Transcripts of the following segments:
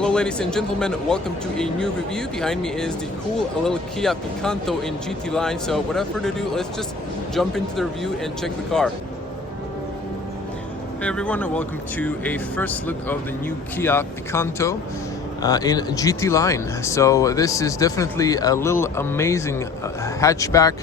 Hello ladies and gentlemen, welcome to a new review. Behind me is the cool little Kia Picanto in GT Line. So without further ado, let's just jump into the review and check the car. Hey everyone, and welcome to a first look of the new Kia Picanto in GT Line. So this is definitely a little amazing hatchback.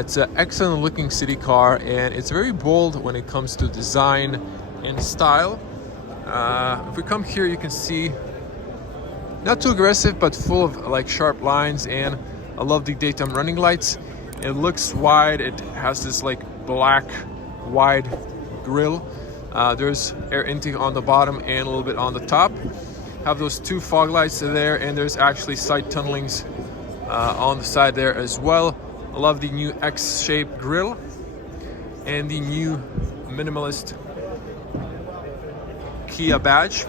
It's an excellent looking city car, and it's very bold when it comes to design and style. If we come here, you can see not too aggressive, but full of like sharp lines, and I love the daytime running lights. It looks wide. It has this like black wide grille. There's air intake on the bottom and a little bit on the top. Have those two fog lights there, and there's actually side tunnelings on the side there as well. I love the new X-shaped grille and the new minimalist Kia badge.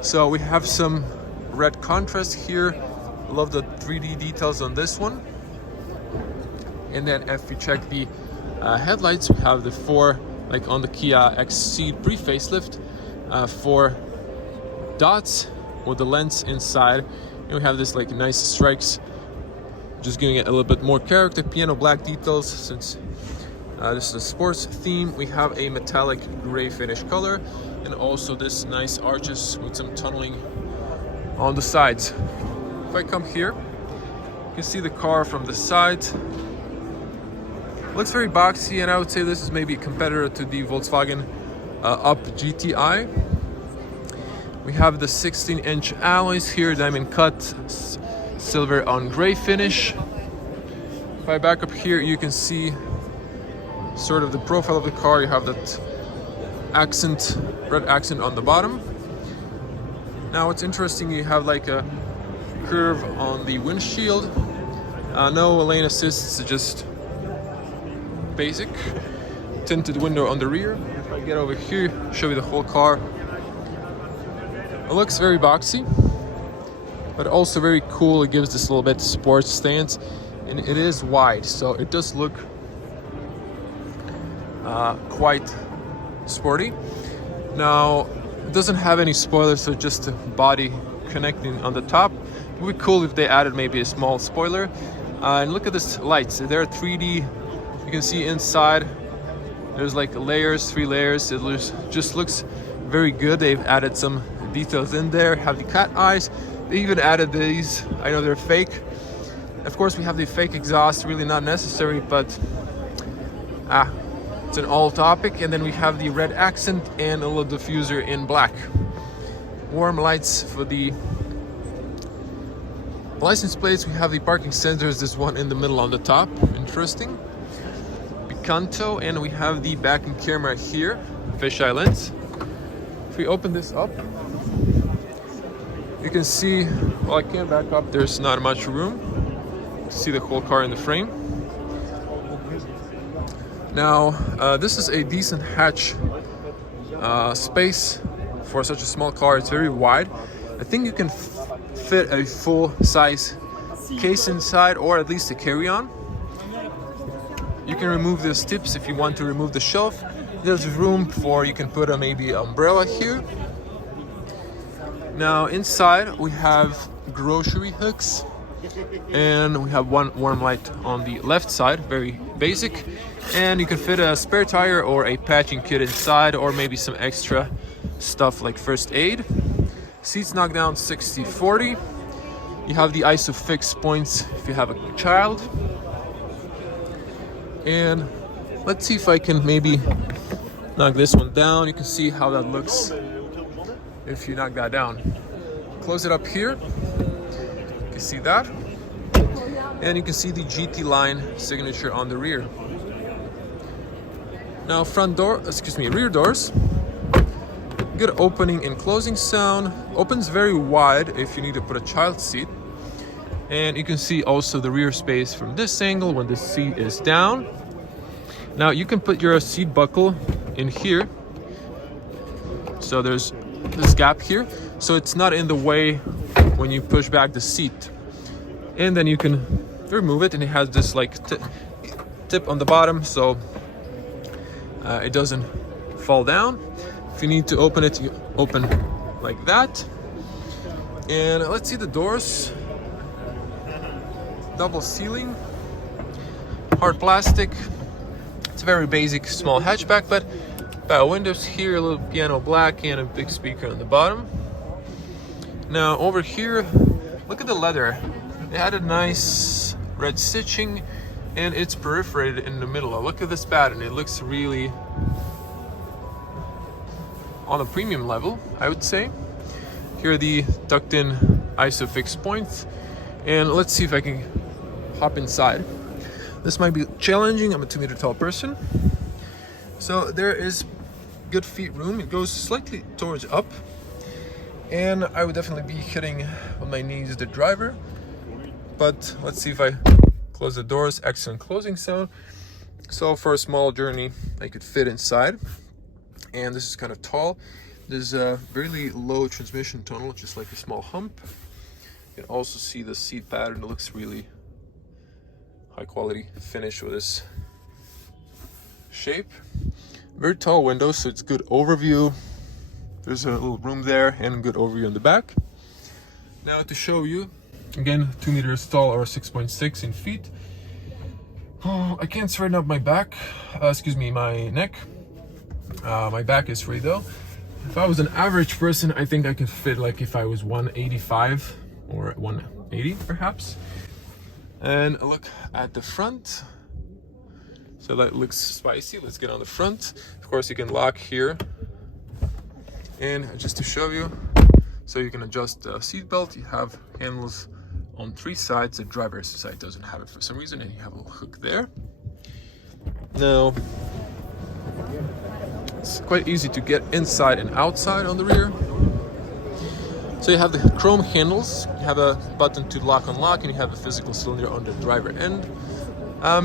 So we have some red contrast here. I love the 3D details on this one. And then if you check the headlights, we have the four, like on the Kia Exceed pre-facelift, four dots with the lens inside, and we have this like nice stripes, just giving it a little bit more character. Piano black details, since this is a sports theme. We have a metallic gray finish color, and also this nice arches with some tunneling on the sides. If I come here, you can see the car from the side. Looks very boxy, and I would say this is maybe a competitor to the Volkswagen Up GTI. We have the 16-inch alloys here, diamond cut, silver on gray finish. If I back up here, you can see sort of the profile of the car. You have that accent, red accent on the bottom. Now what's interesting, you have like a curve on the windshield. No lane assists, just basic. Tinted window on the rear. If I get over here, show you the whole car. It looks very boxy, but also very cool. It gives this little bit sports stance, and it is wide, so it does look quite sporty. Now it doesn't have any spoilers, so just a body connecting on the top. It would be cool if they added maybe a small spoiler. And look at this lights, they're 3D. You can see inside there's like layers, 3 layers. It just looks very good. They've added some details in there. Have the cat eyes. They even added these. I know they're fake. Of course we have the fake exhaust, really not necessary, but it's an all topic. And then we have the red accent and a little diffuser in black. Warm lights for the license plates. We have the parking sensors, this one in the middle on the top. Interesting. Picanto, and we have the backing camera here, fisheye lens. If we open this up, you can see, well, I can't back up, there's not much room to see the whole car in the frame. Now, this is a decent hatch space for such a small car. It's very wide. I think you can fit a full-size case inside, or at least a carry-on. You can remove the tips if you want to remove the shelf. There's room for, you can put a maybe umbrella here. Now inside we have grocery hooks, and we have one warm light on the left side, very basic. And you can fit a spare tire or a patching kit inside, or maybe some extra stuff like first aid. Seats knock down 60/40. You have the ISOFIX points if you have a child. And let's see if I can maybe knock this one down. You can see how that looks if you knock that down. Close it up here. You can see that. And you can see the GT Line signature on the rear. Now rear doors. Good opening and closing sound. Opens very wide if you need to put a child seat. And you can see also the rear space from this angle when the seat is down. Now you can put your seat buckle in here. So there's this gap here, so it's not in the way when you push back the seat. And then you can remove it, and it has this like tip on the bottom, so it doesn't fall down. If you need to open it, you open like that. And let's see the doors. Double ceiling, hard plastic. It's a very basic small hatchback, but power windows here, a little piano black, and a big speaker on the bottom. Now over here, look at the leather. It had a nice red stitching, and it's perforated in the middle. Look at this pattern. It looks really on a premium level, I would say. Here are the tucked-in ISOFIX points, and let's see if I can hop inside. This might be challenging. I'm a 2-meter tall person, so there is good feet room. It goes slightly towards up, and I would definitely be hitting with my knees the driver. But let's see if I close the doors. Excellent closing sound. So for a small journey, I could fit inside. And this is kind of tall. There's a really low transmission tunnel, just like a small hump. You can also see the seat pattern. It looks really high quality finish with this shape. Very tall windows, so it's good overview. There's a little room there and a good overview in the back. Now to show you, again, 2 meters tall or 6.6 in feet. Oh, I can't straighten up my back, my neck. My back is free though. If I was an average person, I think I could fit like if I was 185 or 180 perhaps. And a look at the front. So that looks spicy. Let's get on the front. Of course, you can lock here. And just to show you, so you can adjust the seat belt. You have handles on 3 sides. The driver's side doesn't have it for some reason, and you have a little hook there. Now, it's quite easy to get inside and outside on the rear. So you have the chrome handles, you have a button to lock unlock, and you have a physical cylinder on the driver end.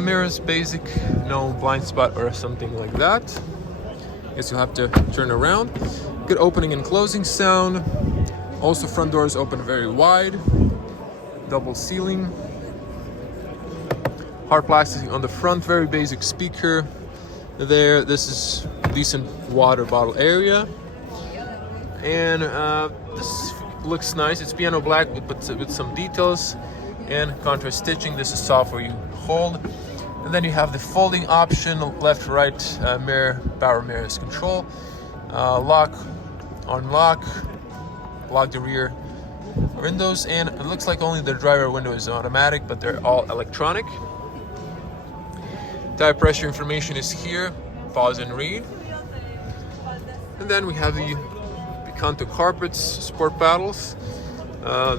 Mirrors basic, no blind spot or something like that. Guess you'll have to turn around. Good opening and closing sound. Also front doors open very wide. Double ceiling. Hard plastic on the front, very basic speaker there. This is decent water bottle area. And this looks nice. It's piano black with some details and contrast stitching. This is soft where you hold. And then you have the folding option, left, right, mirror, power mirrors control. Lock, unlock, lock the rear windows, and it looks like only the driver window is automatic, but they're all electronic. Tire pressure information is here. Pause and read. And then we have the Picanto carpets, sport paddles.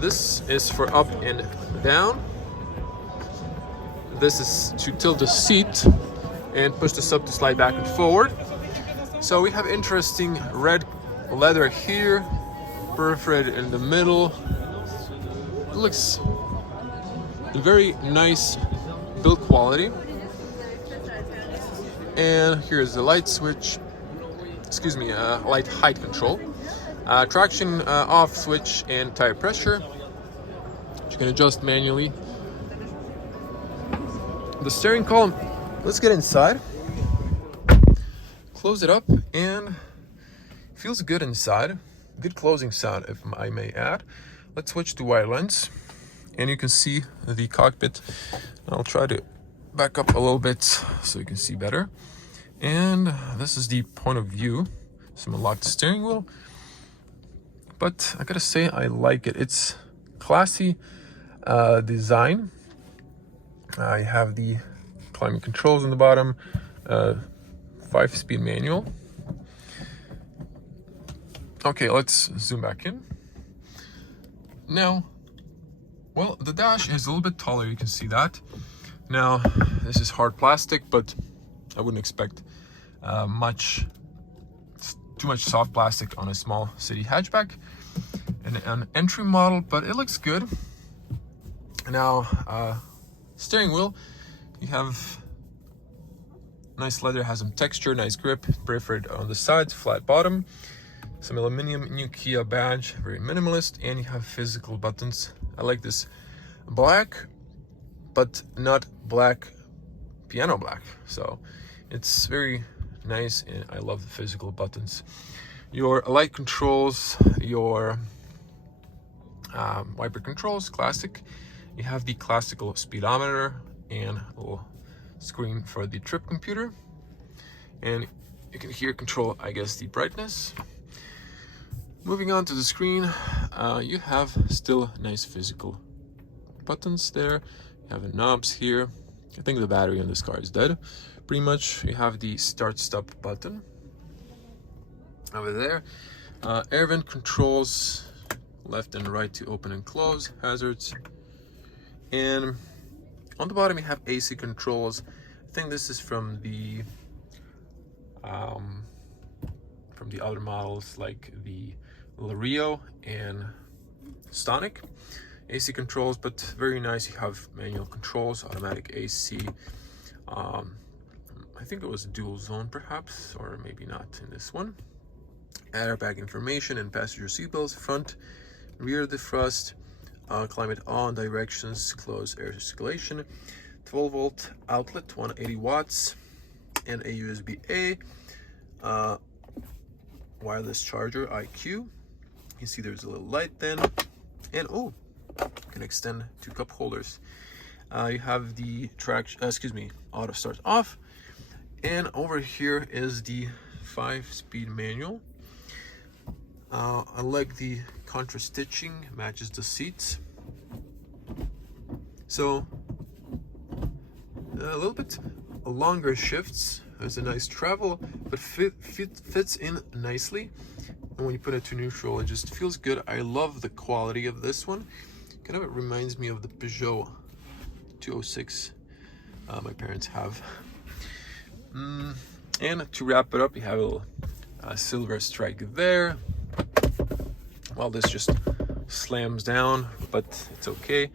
This is for up and down. This is to tilt the seat and push this up to slide back and forward. So we have interesting red leather here, perforated in the middle. It looks very nice build quality. And here's the light switch, light height control. Traction off switch and tire pressure, which you can adjust manually. The steering column, let's get inside. Close it up, and feels good inside. Good closing sound, if I may add. Let's switch to wide lens, and you can see the cockpit. I'll try to back up a little bit so you can see better. And this is the point of view. Some unlocked steering wheel. But I gotta say, I like it. It's classy design. I have the climate controls on the bottom, 5-speed manual. Okay, let's zoom back in. Now, well, the dash is a little bit taller, you can see that. Now, this is hard plastic, but I wouldn't expect too much soft plastic on a small city hatchback. And an entry model, but it looks good. Now, steering wheel, you have nice leather, has some texture, nice grip, perforated on the sides, flat bottom, some aluminum, new Kia badge, very minimalist, and you have physical buttons. I like this black, but not black, piano black. So it's very nice, and I love the physical buttons. Your light controls, your Wiper controls, classic. You have the classical speedometer and a little screen for the trip computer. And you can here control, I guess, the brightness. Moving on to the screen, you have still nice physical buttons there. You have the knobs here. I think the battery on this car is dead. Pretty much, you have the start-stop button over there. Air vent controls, left and right to open and close, hazards. And on the bottom, you have AC controls. I think this is from the other models like the Rio and Stonic. AC controls, but very nice. You have manual controls, automatic AC. I think it was dual zone perhaps, or maybe not in this one. Airbag information and passenger seatbelts, front, rear defrost, climate on, directions, closed air circulation, 12 volt outlet, 180 watts, and a USB-A, wireless charger, IQ. You see there's a little light then, and oh, you can extend 2 cup holders. You have the auto start off, and over here is the 5-speed manual. I like the contra stitching, matches the seats. So a little bit longer shifts. There's a nice travel, but fits in nicely. And when you put it to neutral, it just feels good. I love the quality of this one. Kind of, it reminds me of the Peugeot 206 my parents have. And to wrap it up, you have a little silver strike there. Well, this just slams down, but it's okay.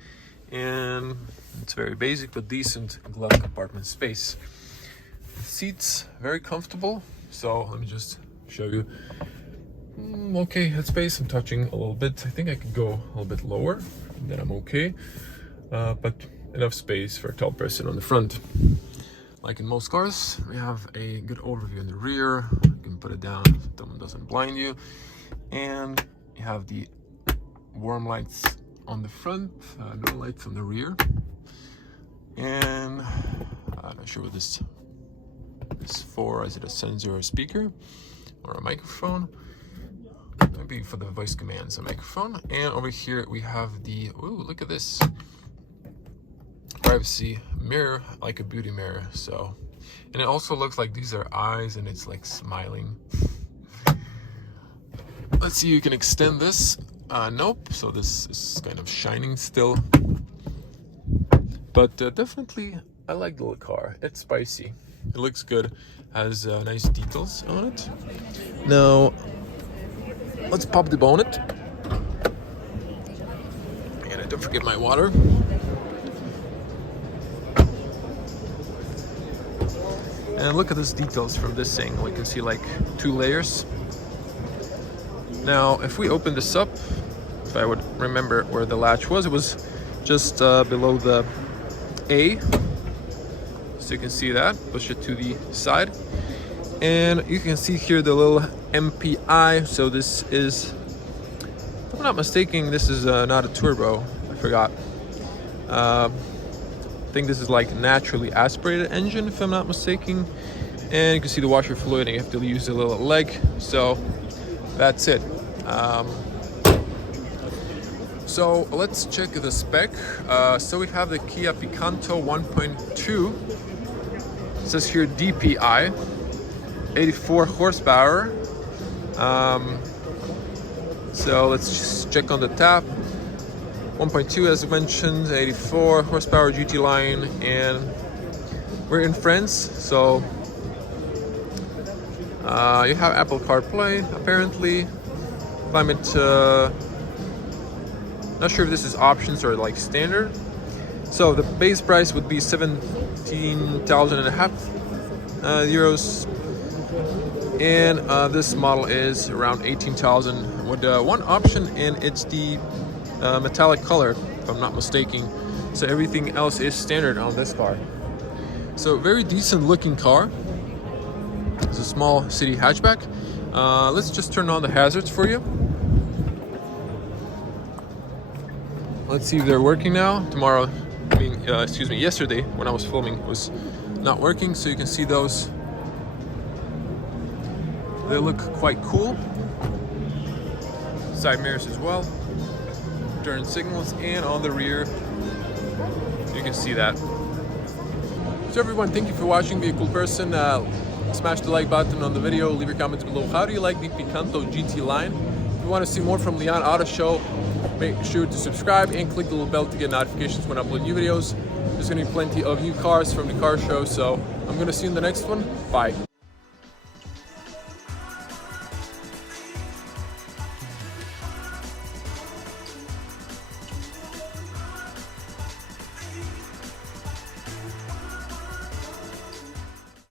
And it's very basic but decent glove compartment space. Seats, very comfortable. So let me just show you. Okay, headspace, I'm touching a little bit. I think I could go a little bit lower, then I'm okay. But enough space for a tall person on the front. Like in most cars, we have a good overview in the rear. You can put it down so someone doesn't blind you. And you have the warm lights on the front, no lights on the rear. And I'm not sure what this is for. Is it a sensor or a speaker or a microphone? Maybe for the voice commands, a microphone. And over here we have the, ooh, look at this. Privacy mirror, like a beauty mirror. So, and it also looks like these are eyes and it's like smiling. Let's see, you can extend this. Nope, so this is kind of shining still. But definitely, I like the little car. It's spicy. It looks good. Has nice details on it. Now, let's pop the bonnet. And I don't forget my water. And look at these details from this thing. We can see like 2 layers. Now, if we open this up, if I would remember where the latch was, it was just below the A. So you can see that. Push it to the side. And you can see here the little MPI. So this is, if I'm not mistaken, this is not a turbo. I forgot. I think this is like naturally aspirated engine, if I'm not mistaken. And you can see the washer fluid, and you have to use a little leg. So that's it. So let's check the spec. So we have the Kia Picanto 1.2. It says here DPI, 84 horsepower. So let's just check on the tap. 1.2 as mentioned, 84 horsepower GT line, and we're in France. So you have Apple CarPlay apparently. Climate, not sure if this is options or like standard. So the base price would be 17,500 euros, and this model is around 18,000 with one option, and it's the metallic color, if I'm not mistaken. So everything else is standard on this car. So very decent looking car. It's a small city hatchback. Let's just turn on the hazards for you. Let's see if they're working now. Tomorrow, excuse me, yesterday when I was filming it was not working, so you can see those. They look quite cool. Side mirrors as well. Turn signals, and on the rear, you can see that. So everyone, thank you for watching. Be a cool person. Smash the like button on the video. Leave your comments below. How do you like the Picanto GT line? If you want to see more from Lyon Auto Show, make sure to subscribe and click the little bell to get notifications when I upload new videos. There's going to be plenty of new cars from the car show, so I'm going to see you in the next one. Bye.